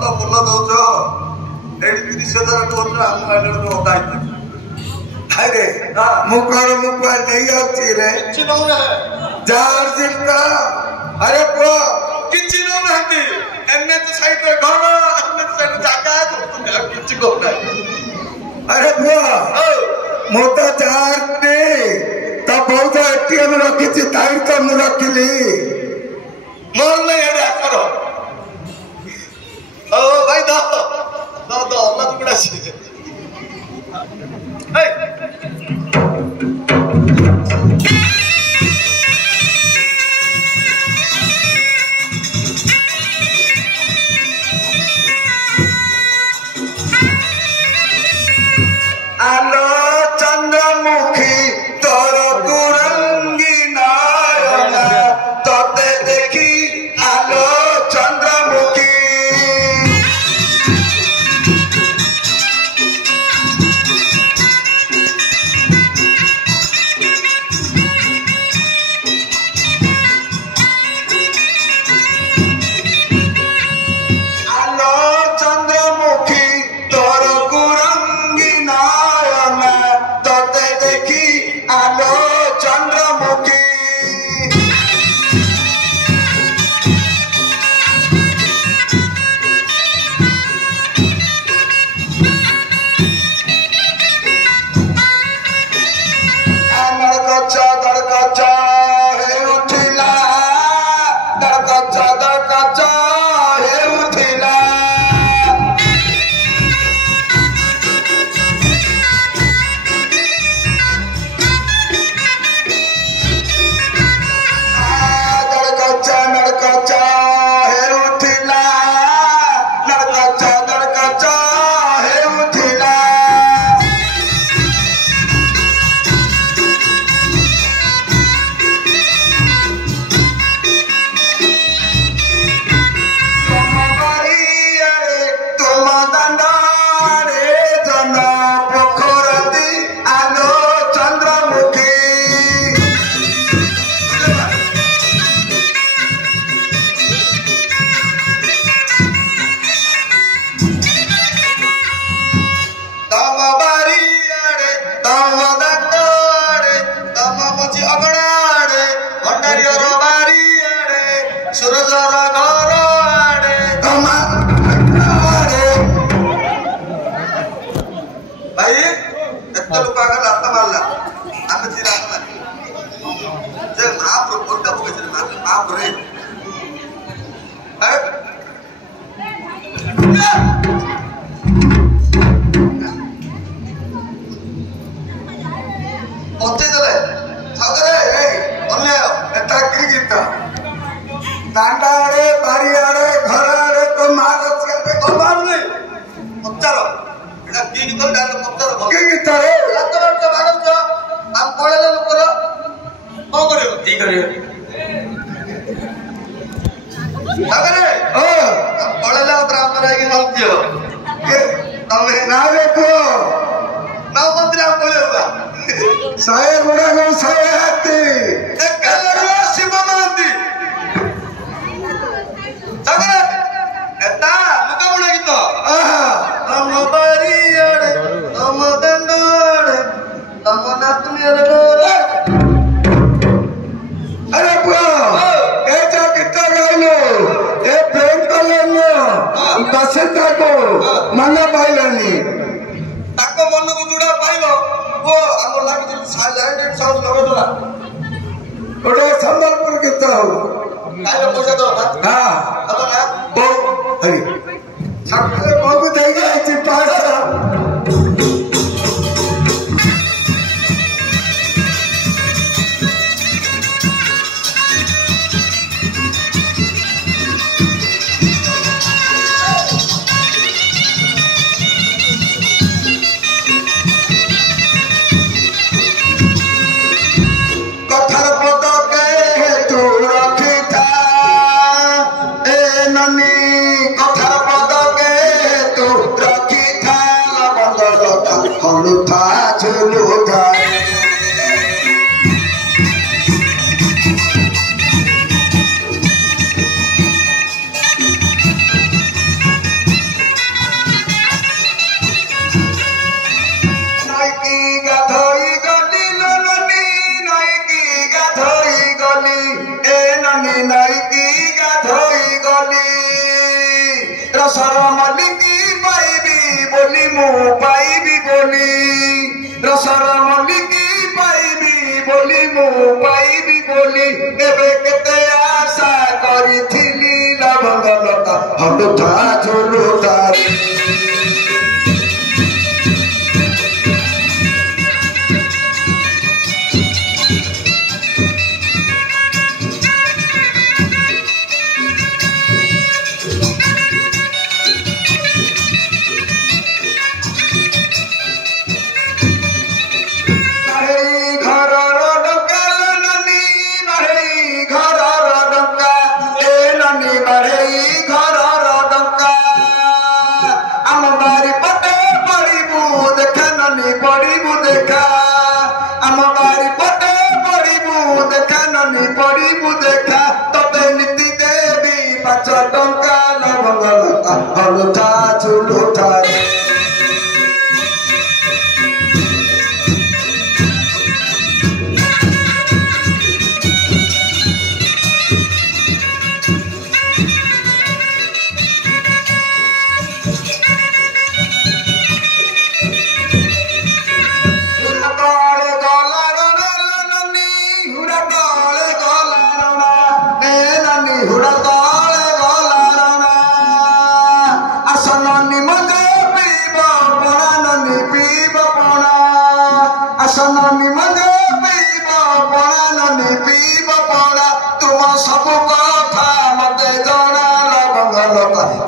ଭଲ ଫୁଲ ଦଉଛ ଏଠି 30,000 ଦଉଛ ଆମ ଆଇଲାରୁ ଅଧା ହେଇଛି। अरे मुकर मुकर नहीं आती रे କିଛି ନଉନାହିଁ जार जिनका अरे पुआ କିଛି ନଉନାହାନ୍ତି ଏନ୍ଏଚ୍ ସାଇଡରେ ଘର ଏନ୍ଏଚ୍ ସାଇଡରେ ଜାଗା କରୁଛନ୍ତି ଆଉ କିଛି କରୁନାହିଁ। अरे पुआ मोटा जार ने तो बहुत एटीएम रखी थी ताई तो मु रखिली ମୋର ନାହିଁ ଏଡେ ଆକର ଓ ଭାଇ ଦ ଅଲଗା ଗୁଡା ଅଛି आलो चंद्रमुखी तोर कुरंगी नायना तोते देखी आलो चंद्रमुखी आलो चंद्रमुखी तोर कुरंगी नायना तोते देखी आलो चंद्रमुखी दड़कचा हे उठिला दड़कचा हे उठिला नड़कचा हे उठिला दड़कचा हे उठिला तुम दंडारे जन पोखरती आलो चंद्रमुखी तम बारियाड़े तम दंडारे तम मझी अगणाड़े भंडारीर बारियाड़े सूरजर घर आड़े तम भाई एत लोक आगे लात मारला आम सी रात मारी जे महाप्रभु कोटा पकड़ महाप्रभु रे पचे देले सागरे अन्य एता की गीत दांडाड़े बारियाड़े घराड़े तो महाराज के कबार ने पचार एटा की गीत डाल पचार की गीत रे लात मारछ मारछ हम पळेले लोकर को करियो की करियो सागरे हम पळेले उतरा हमरा की मालतियो के तमे ना रे को ना मंत्री हम पळेला साये गुड़ा को साये हाथी एक कलर शिव मानती सागरे एता लुका बुड़ा गीत तम बारियाड़े तम दंडाड़े तम नातुनियर गोरे अरे बुआ ए जो गीत गाइलो ए प्रेम कलनो बसंता को मन पाइलानी ताको मन को जुड़ा पाइलो वो हमर लागि साइलेंट साउंड लगेला ओडे संबलपुर गीत हो काहे पैसा दो हां अब ना बो हरि सबके बहुत दे गई थी पास कथर पद के तू रखी था ए ननी कथर पद के ଏବେ କେତେ ଆଶା କରିଥିଲି ଲବଙ୍ଗଲତା ହଲୁଥା ଝୁଲୁଥା হলুথা ঝুলুথা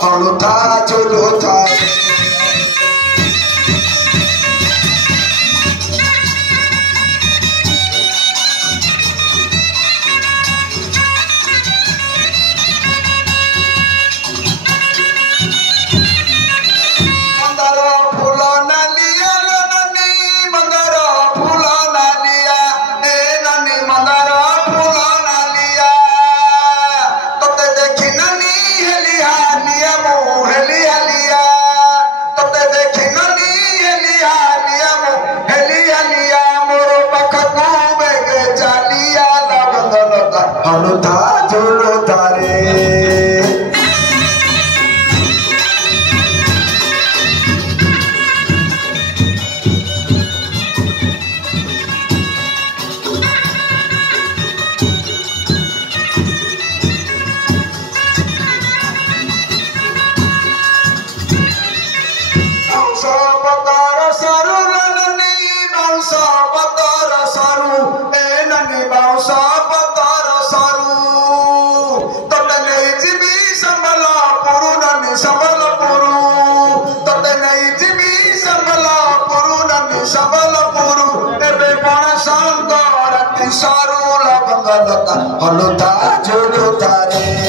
হলুথা ঝুলুথা হলুথা ঝুলুথা রে হলুথা ঝুলুথা রে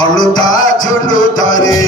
হলুথা ঝুলুথা রে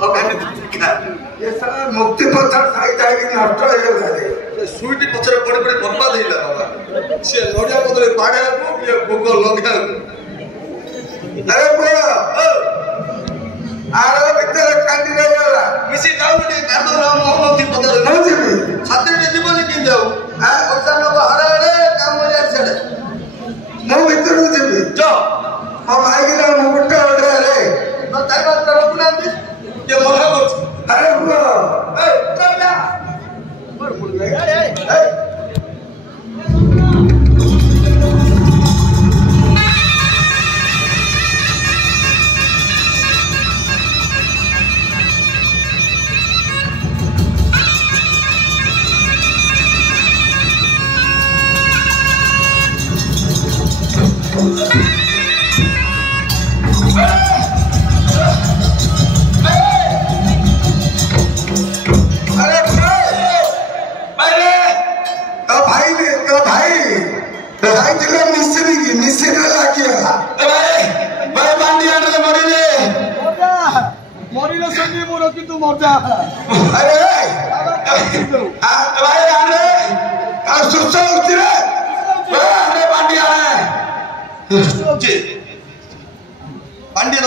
ये साला मुक्ति पत्थर साई जाएगी नष्ट हो गया सुईटी पछरे पड़े पड़े बर्बाद ହେଇଲା ବାବା ସେ ନଡ଼ିଆ ପତ୍ରରେ ପାଡିବାକୁ ଇଏ ଭୋଗ ଲଗାକୁ अरे बोला आरो भीतर काटी रे गला मिसी जाऊ नी कादो ना मोह की पत्थर न जीवी छाती रे जीवन की जाऊ आ पैसा न हरे रे काम हो छड़े मो भीतर जीवी जो हम आगे ना मुकुट ओडे रे तो ताई बात करो ना ये मना कर अरे बोला ए चल जा पर मुड़ गए ए पांड्या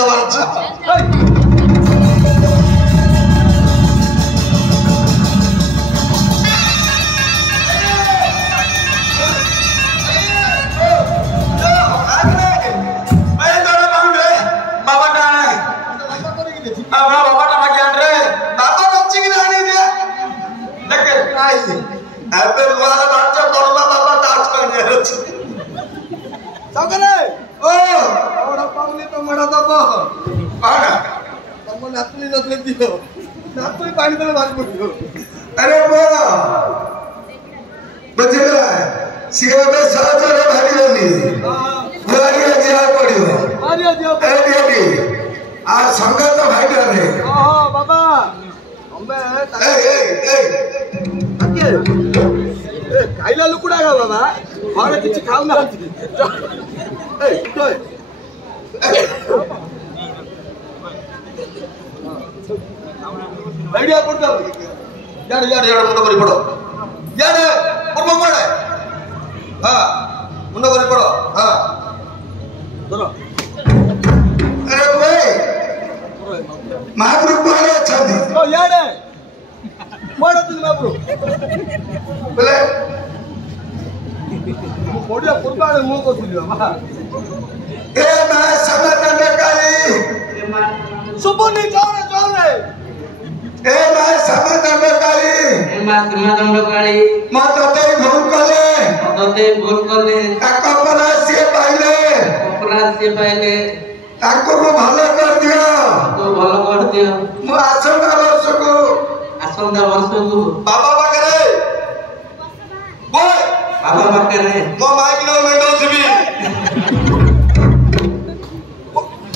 अरे बोला बुझला सिए तो सहजरे भागीबनी बुआरिया जिया पड़िबो मारिया दियो ए देबी आ संगत भाइटा रे ओहो बाबा हम्बे ए ताके ए खाइला लुकुडा गा बाबा घरे किछि खाउ ना ए तो आइडिया पड़ जाओ यार यार यार मुंड करी पड़ो यार पूर्व पड़े हां मुंड करी पड़ो हां चलो अरे भाई महाप्रभु कोरे अछंदी ओ यार मोड़ तुम महाप्रभु बोले कोडिया पुरबाले मो कोथिली बाबा ए मा समतन काली सुबुनी जाओ रे ए मा समतन काली ए मा समादंड काली मते भूल कले ताको से पाइले ताको को भलो कर दियो मु आसंदा वर्ष को बाबा बाकरे बोय बाबा बाकरे मो माइक नो मेंडो छिबी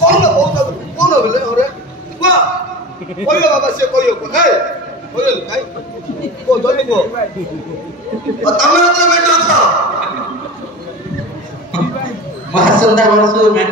कौन बोले ओरे वाह कोइलो बाबा से कोइयो काई कोइलो काई को जल्दी को तमरा तो मेंडो था आसंदा वर्ष में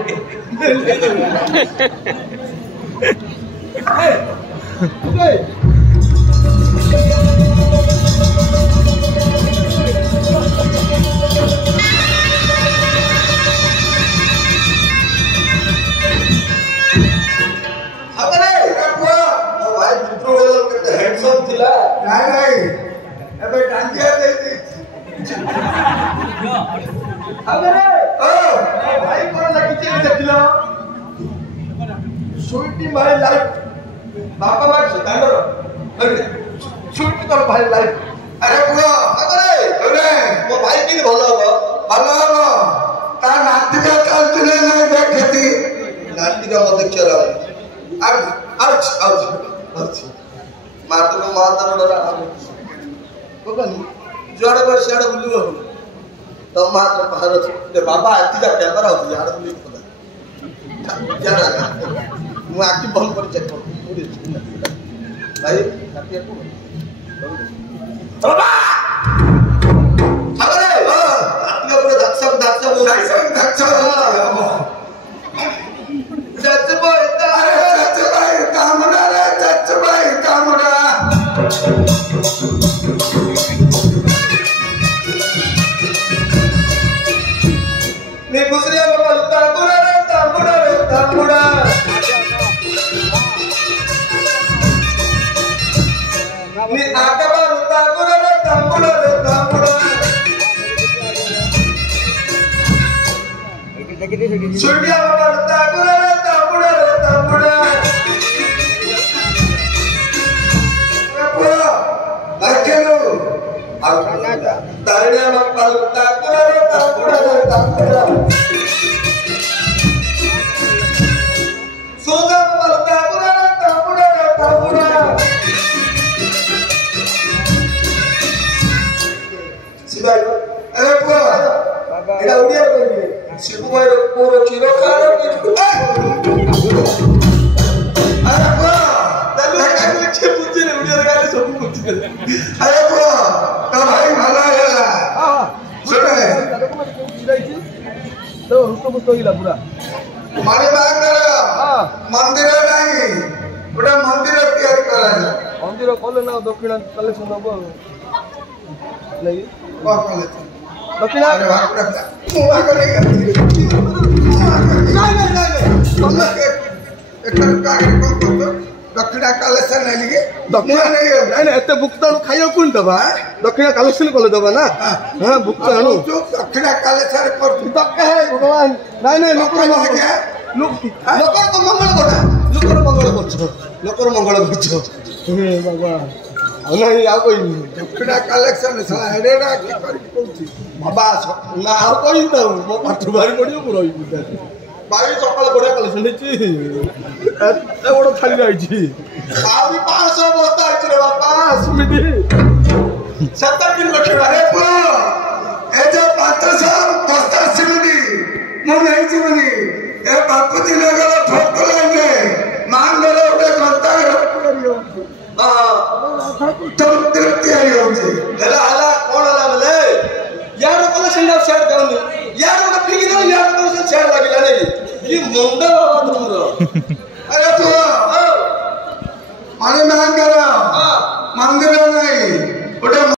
स्वीटी माय लाइफ बापा मार से दांडो अरे स्वीटी तो भाई लाइफ अरे बुआ अरे मो भाई की भलो हो ता नाती का चल तुले नहीं देखती नाती का मत चला आज मार तो माता डरा को बनी जोड़े पर शेड़ बुल्लू तो मात्र भारत दे बाबा आती का कैमरा हो यार बुल्लू पता जाना मु आखि बंद कर चेक कर भाई नाती को बाबा अरे नाती का पूरा धक्सा चच भाई काम ना रे चच सूर्या बाबा तापुड़ा तापुड़ा तापुड़ा तापुड़ा अकेलो तारिया बाबा तापुड़ा तापुड़ा तापुड़ा सोदा बाबा तापुड़ा तापुड़ा तापुड़ा सिबाई अरे पुआ एडा उड़िया करिए शिबू भाई पूरा किलो खाना अरे पुआ तले के पूछे रे उड़िया गाली सब पूछ अरे पुआ का भाई भला है हां सुने तो हुक्म तो हिला पूरा माने बाग करा हां मंदिर नहीं ओटा मंदिर तैयार करा जा मंदिर कोले ना दक्षिण कलेक्शन दबो नहीं कौन कलेक्शन दक्षिण अरे बाप रे मुआ करेगा नहीं तुमने एक काहे को दक्षिण कलेक्शन नहीं लिए दक्षिण नहीं एते भुक्ताणु खाइयो कोन दबा दक्षिण कलेक्शन कोले दबा ना हां भुक्ताणु जो दक्षिण कलेक्शन पर तक है भगवान नहीं लोकर मंगल कोटा लोकर मंगल करछो हे भगवान नहीं आ कोई दक्षिण कलेक्शन साला हेडेडा की करी कोठी बाबा ना आ कोई तो मो पाठ भारी पडियो पुरई भाई सकाळ बढिया कलेक्शन छि ए बड़ थाली जाईछि आ भी 500 बस्ता आछि रे बापा सुमिति 70 दिन लक्ष्य अरे पो ए जो 500 बस्ता सिमदी मु नहीं सिमदी ए बापूजी नगर फोटो लागे मान गले उडे घंटा करियो हां तो तृप्ति आई होची हेला हला कोण हला बोले यार कलेक्शन ऑफ शेयर करनी यार उडे फिकी दो यार तो से शेयर लागिला नहीं ये मुंडा बाबा तुमरो अरे तो माने मान गला मंदिर